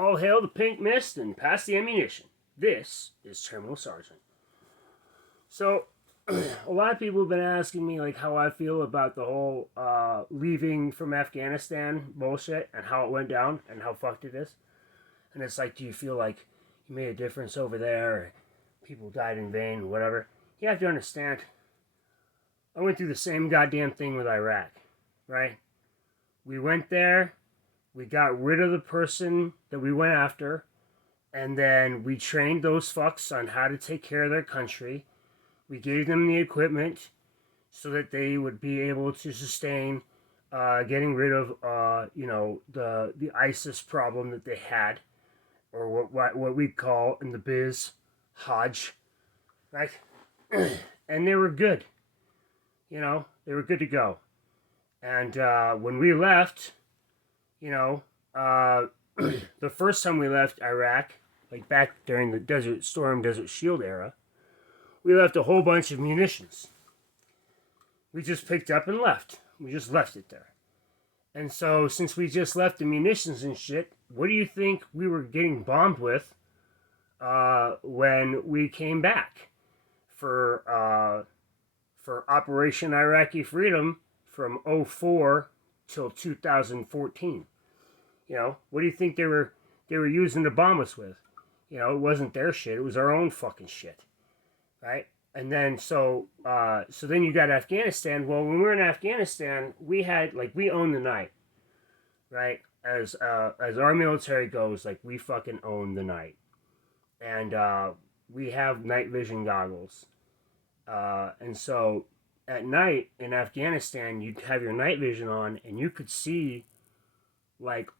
All hail the pink mist and pass the ammunition. This is Terminal Sergeant. So, a lot of people have been asking me like how I feel about the whole leaving from Afghanistan bullshit and how it went down and how fucked it is. And it's like, do you feel like you made a difference over there? Or people died in vain, whatever. You have to understand, I went through the same goddamn thing with Iraq, right? We went there, we got rid of the person that we went after, and then we trained those fucks on how to take care of their country. We gave them the equipment so that they would be able to sustain getting rid of, the ISIS problem that they had, or what we call in the biz, Hodge, right? And they were good. They were good to go. And when we left, the first time we left Iraq, like back during the Desert Shield era, we left a whole bunch of munitions. We just picked up and left. We just left it there. And so, since we just left the munitions and shit, what do you think we were getting bombed with when we came back for Operation Iraqi Freedom from 2004 till 2014? What do you think they were using to bomb us with? It wasn't their shit. It was our own fucking shit, right? And then so then you got Afghanistan. Well, when we were in Afghanistan, we owned the night, right? As our military goes, like, we fucking own the night, and we have night vision goggles, and so at night in Afghanistan, you'd have your night vision on, and you could see like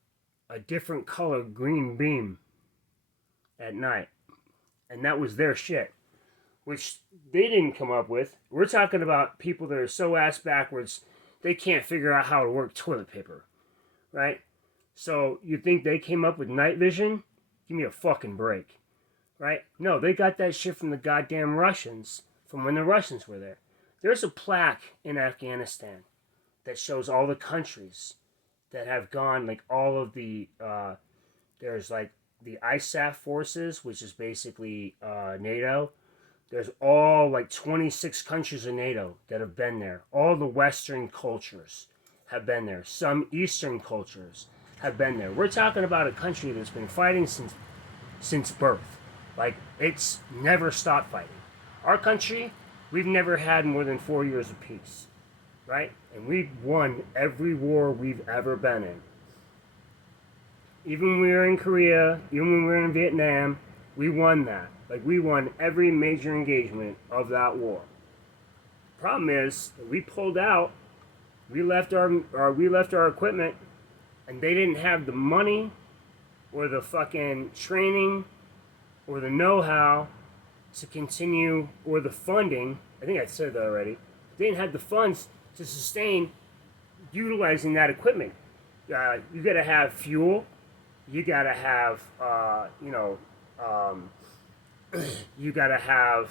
a different color green beam at night, and that was their shit, which they didn't come up with. We're talking about people that are so ass backwards they can't figure out how to work toilet paper, right? So you think they came up with night vision? Give me a fucking break, right? No, they got that shit from the goddamn Russians, from when the Russians were there. There's a plaque in Afghanistan that shows all the countries that have gone, like all of the, there's like the ISAF forces, which is basically NATO. There's all like 26 countries in NATO that have been there. All the Western cultures have been there. Some Eastern cultures have been there. We're talking about a country that's been fighting since birth. Like, it's never stopped fighting. Our country, we've never had more than 4 years of peace, right? And we've won every war we've ever been in. Even when we were in Korea, even when we were in Vietnam, we won that. Like, we won every major engagement of that war. Problem is, we pulled out, we left our equipment, and they didn't have the money or the fucking training or the know-how to continue, or the funding. I think I said that already. They didn't have the funds to sustain utilizing that equipment. You got to have fuel. You got to have, you got to have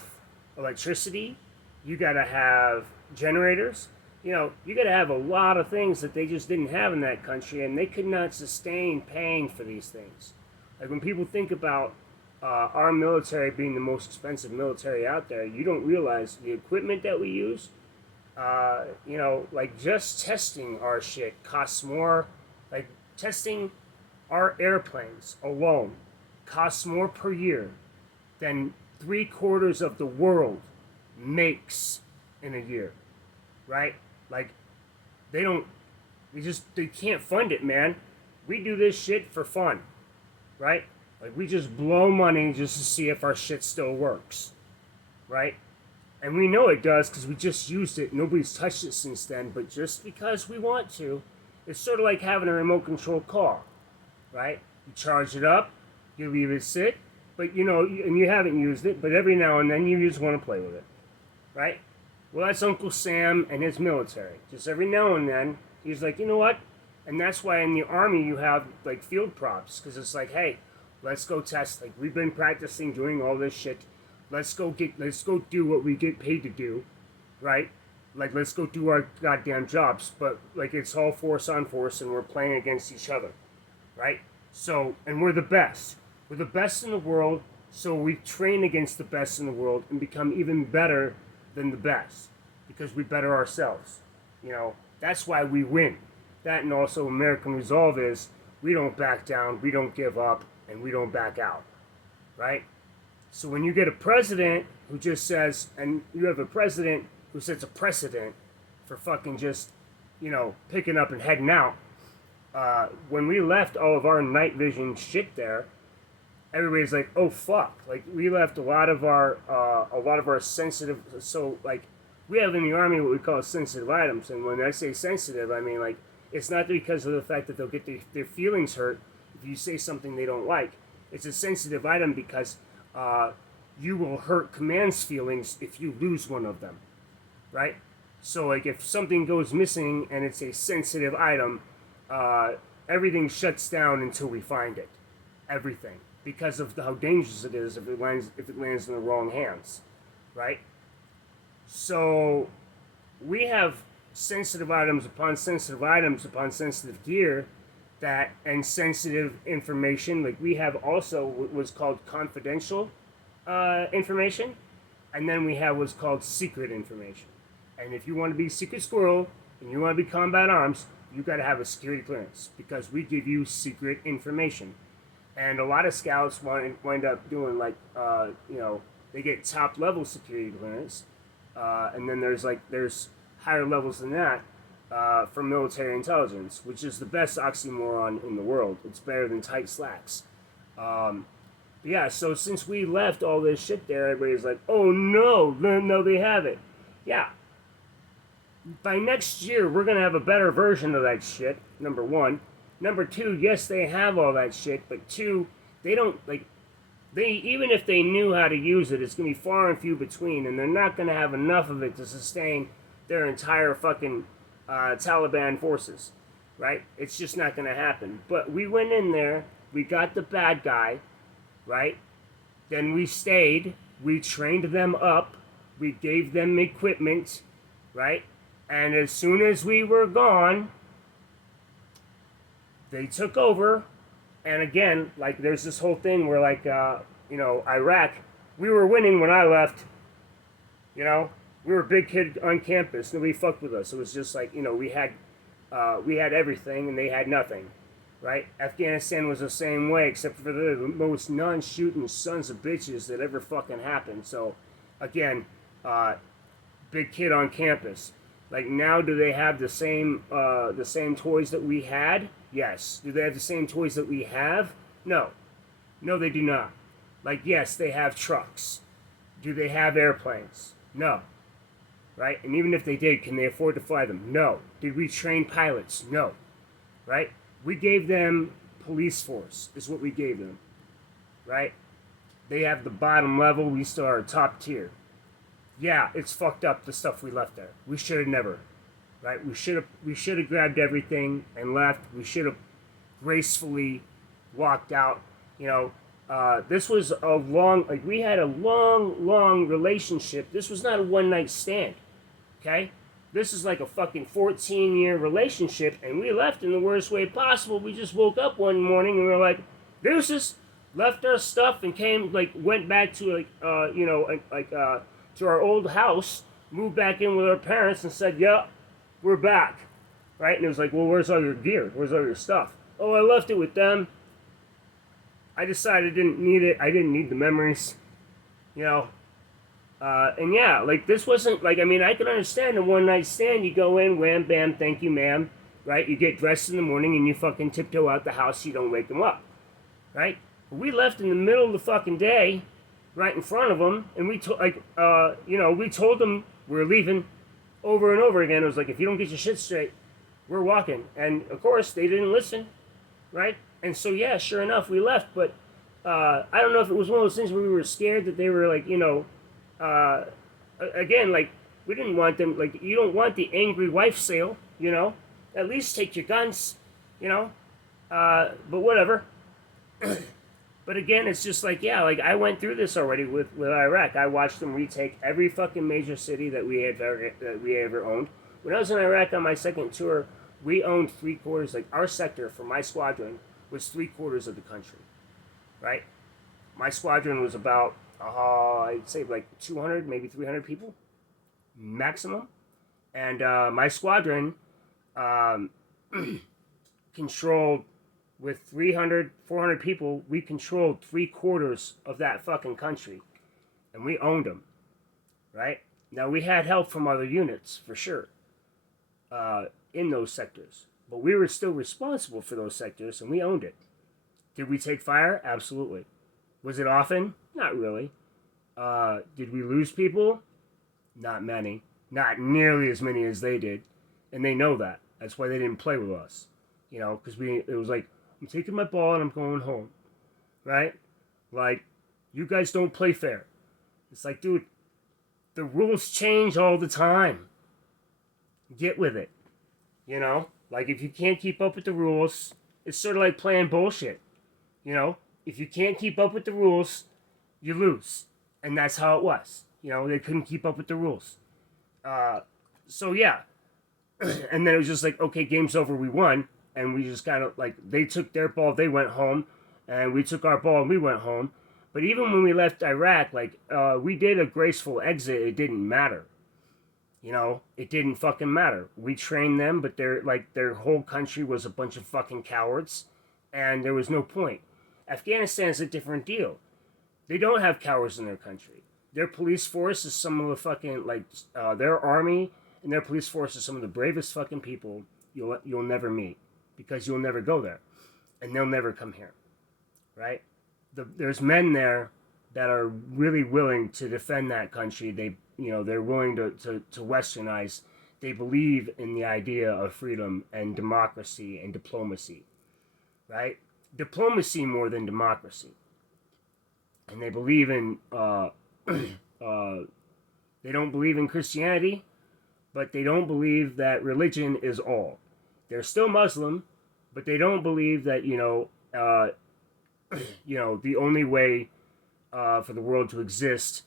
electricity. You got to have generators. You got to have a lot of things that they just didn't have in that country, and they could not sustain paying for these things. Like, when people think about our military being the most expensive military out there, you don't realize the equipment that we use. Like, just testing our shit costs more. Like, testing our airplanes alone costs more per year than 3/4 of the world makes in a year, right? Like, they can't fund it, man. We do this shit for fun, right? Like, we just blow money just to see if our shit still works, right? And we know it does because we just used it. Nobody's touched it since then, but just because we want to. It's sort of like having a remote control car, right? You charge it up, you leave it sit, but and you haven't used it, but every now and then you just want to play with it, right? Well, that's Uncle Sam and his military. Just every now and then, he's like, you know what? And that's why in the Army you have, like, field props, because it's like, hey, let's go test. Like, we've been practicing doing all this shit. Let's go do what we get paid to do, right? Like, let's go do our goddamn jobs. But, like, it's all force on force, and we're playing against each other, right? So, and we're the best. We're the best in the world, so we train against the best in the world and become even better than the best because we better ourselves. You know, that's why we win. That and also American resolve is we don't back down, we don't give up, and we don't back out. Right? So when you get a president who just says, and you have a president who sets a precedent for fucking just, you know, picking up and heading out, when we left all of our night vision shit there, everybody's like, oh fuck, like we left a lot of our sensitive, so like we have in the army what we call sensitive items, and when I say sensitive, I mean like it's not because of the fact that they'll get their feelings hurt if you say something they don't like. It's a sensitive item because you will hurt command's feelings if you lose one of them, right? So like if something goes missing and it's a sensitive item, everything shuts down until we find it. Everything. Because of how dangerous it is if it lands in the wrong hands, right? So we have sensitive items upon sensitive items upon sensitive gear that and sensitive information. Like we have also what was called confidential information, and then we have what's called secret information. And if you want to be secret squirrel and you want to be combat arms, you got to have a security clearance because we give you secret information. And a lot of scouts wind up doing like, they get top level security clearance, and then there's higher levels than that for military intelligence, which is the best oxymoron in the world. It's better than tight slacks. Yeah, so since we left all this shit there, everybody's like, oh no, they have it. Yeah. By next year, we're going to have a better version of that shit, number one. Number two, yes, they have all that shit, but two, they don't, even if they knew how to use it, it's going to be far and few between, and they're not going to have enough of it to sustain their entire fucking Taliban forces, right? It's just not going to happen. But we went in there, we got the bad guy, right? Then we stayed, we trained them up, we gave them equipment, right? And as soon as we were gone, they took over, and again, like, there's this whole thing where, like, Iraq, we were winning when I left, we were a big kid on campus, nobody fucked with us, it was just like, we had everything, and they had nothing, right? Afghanistan was the same way, except for the most non-shooting sons of bitches that ever fucking happened, so, again, big kid on campus. Like, now, do they have the same toys that we had? Yes. Do they have the same toys that we have? No. No, they do not. Like, yes, they have trucks. Do they have airplanes? No. Right? And even if they did, can they afford to fly them? No. Did we train pilots? No. Right? We gave them police force, is what we gave them. Right? They have the bottom level, we still are top tier. Yeah, it's fucked up, the stuff we left there. We should have never, right? We should have grabbed everything and left. We should have gracefully walked out. This was we had a long relationship. This was not a one-night stand, okay? This is like a fucking 14-year relationship, and we left in the worst way possible. We just woke up one morning and we were like, deuces, left our stuff and went back to to our old house, moved back in with our parents and said, yeah, we're back, right? And it was like, well, where's all your gear? Where's all your stuff? Oh, I left it with them. I decided I didn't need it. I didn't need the memories, and yeah, like, this wasn't, I could understand a one-night stand. You go in, wham, bam, thank you, ma'am, right? You get dressed in the morning and you fucking tiptoe out the house so you don't wake them up, right? But we left in the middle of the fucking day, right in front of them, and we told them we're leaving over and over again. It was like, if you don't get your shit straight, we're walking. And of course, they didn't listen, right? And so, yeah, sure enough, we left. But I don't know if it was one of those things where we were scared that they were again, like, we didn't want them, like, you don't want the angry wife sale, at least take your guns, but whatever. But again, it's just like, yeah, like, I went through this already with Iraq. I watched them retake every fucking major city that we ever owned. When I was in Iraq on my second tour, we owned 3/4, like, our sector for my squadron was 3/4 of the country, right? My squadron was about, I'd say like 200, maybe 300 people, maximum. And my squadron um, controlled, with 300, 400 people, we controlled 3/4 of that fucking country. And we owned them, right? Now, we had help from other units, for sure, in those sectors. But we were still responsible for those sectors, and we owned it. Did we take fire? Absolutely. Was it often? Not really. Did we lose people? Not many. Not nearly as many as they did. And they know that. That's why they didn't play with us. You know, because it was like, I'm taking my ball and I'm going home. Right? Like, you guys don't play fair. It's like, dude, the rules change all the time. Get with it. You know? Like, if you can't keep up with the rules, it's sort of like playing bullshit. You know? If you can't keep up with the rules, you lose. And that's how it was. You know, they couldn't keep up with the rules. So, yeah. And then it was just like, okay, game's over, we won. And we just kind of, like, they took their ball, they went home. And we took our ball and we went home. But even when we left Iraq, like, we did a graceful exit. It didn't matter. You know, it didn't fucking matter. We trained them, but their whole country was a bunch of fucking cowards. And there was no point. Afghanistan is a different deal. They don't have cowards in their country. Their police force is some of the fucking, like, their army and their police force is some of the bravest fucking people you'll never meet. Because you'll never go there. And they'll never come here. Right? There's men there that are really willing to defend that country. They're willing to westernize. They believe in the idea of freedom and democracy and diplomacy. Right? Diplomacy more than democracy. And they believe in, they don't believe in Christianity, but they don't believe that religion is all. They're still Muslim, but they don't believe that, the only way for the world to exist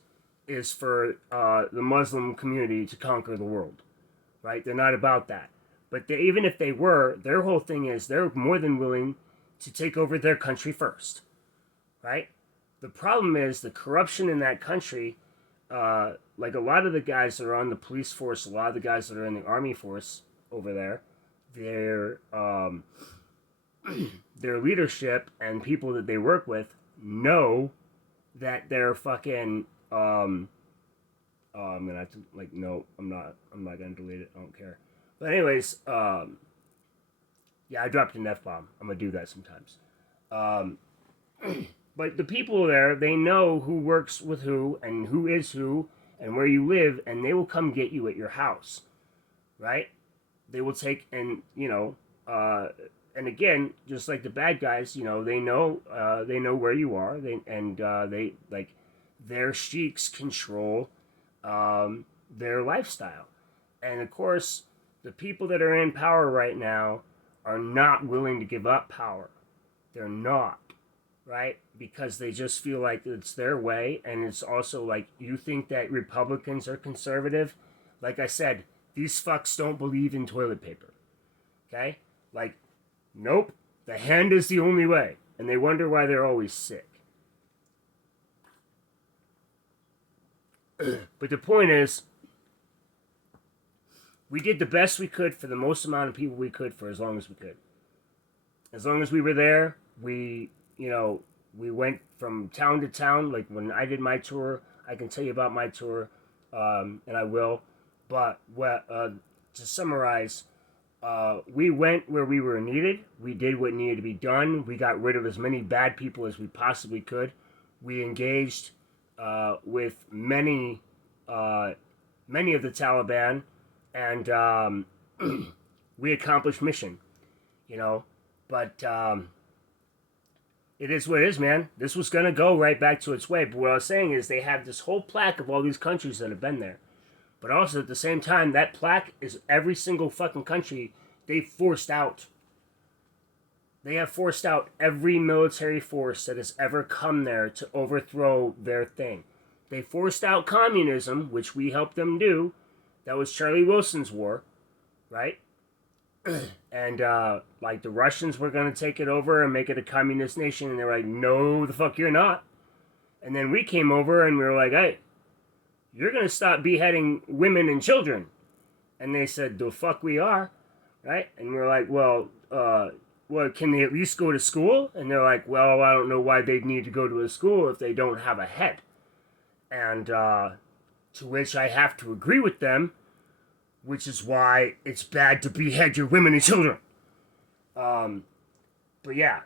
is for the Muslim community to conquer the world, right? They're not about that. But even if they were, their whole thing is they're more than willing to take over their country first, right? The problem is the corruption in that country. Like a lot of the guys that are on the police force, a lot of the guys that are in the army force over there, their leadership and people that they work with know that they're fucking. I'm gonna have to, like, no, I'm not gonna delete it. I don't care. But anyways, yeah, I dropped an F-bomb. I'm gonna do that sometimes. But the people there, they know who works with who and who is who and where you live, and they will come get you at your house, right? They will take, and and again, just like the bad guys, they know where you are. They like their sheiks control their lifestyle, and of course, the people that are in power right now are not willing to give up power. They're not. Right? Because they just feel like it's their way, and it's also like, you think that Republicans are conservative? Like I said, these fucks don't believe in toilet paper. Okay? Like, nope, the hand is the only way, and they wonder why they're always sick. But the point is, we did the best we could for the most amount of people we could for as long as we could. As long as we were there, we went from town to town. Like, when I did my tour, I can tell you about my tour, and I will. But to summarize, we went where we were needed. We did what needed to be done. We got rid of as many bad people as we possibly could. We engaged with many of the Taliban, and we accomplished mission. But it is what it is, man. This was going to go right back to its way. But what I was saying is, they have this whole plaque of all these countries that have been there. But also, at the same time, that plaque is every single fucking country they've forced out. They have forced out every military force that has ever come there to overthrow their thing. They forced out communism, which we helped them do. That was Charlie Wilson's war, right? And like the Russians were going to take it over and make it a communist nation, and they were like, no, the fuck you're not. And then we came over and we were like, hey, you're going to stop beheading women and children. And they said, the fuck we are, right? And we were like, well, can they at least go to school? And they're like, well, I don't know why they'd need to go to a school if they don't have a head. And to which I have to agree with them, which is why it's bad to behead your women and children. But yeah,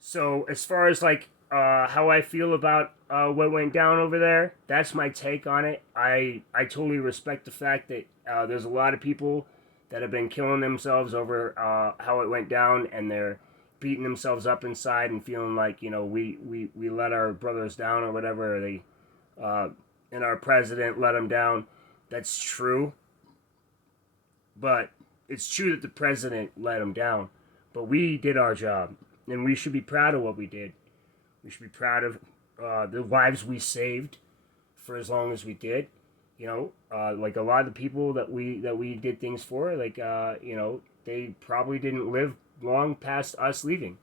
so as far as like how I feel about what went down over there, that's my take on it. I totally respect the fact that there's a lot of people that have been killing themselves over how it went down, and they're beating themselves up inside and feeling like, you know, we let our brothers down or whatever. They and our president let them down. That's true. But it's true that the president let them down. But we did our job, and we should be proud of what we did. We should be proud of the lives we saved for as long as we did. You know, like a lot of the people that we did things for, like you know, they probably didn't live long past us leaving,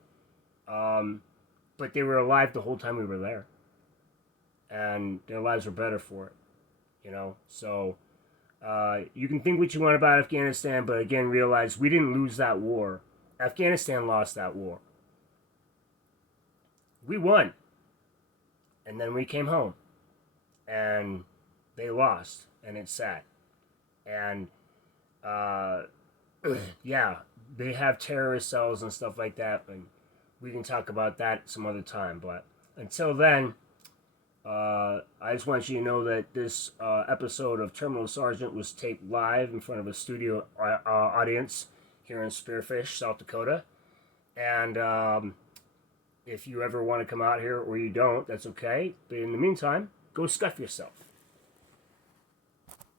but they were alive the whole time we were there, and their lives were better for it. You know, so you can think what you want about Afghanistan, but again, realize we didn't lose that war. Afghanistan lost that war. We won, and then we came home, and they lost, and it's sad. And yeah, they have terrorist cells and stuff like that, and we can talk about that some other time. But until then, I just want you to know that this episode of Terminal Sergeant was taped live in front of a studio audience here in Spearfish, South Dakota. And if you ever want to come out here or you don't, that's okay. But in the meantime, go scuff yourself.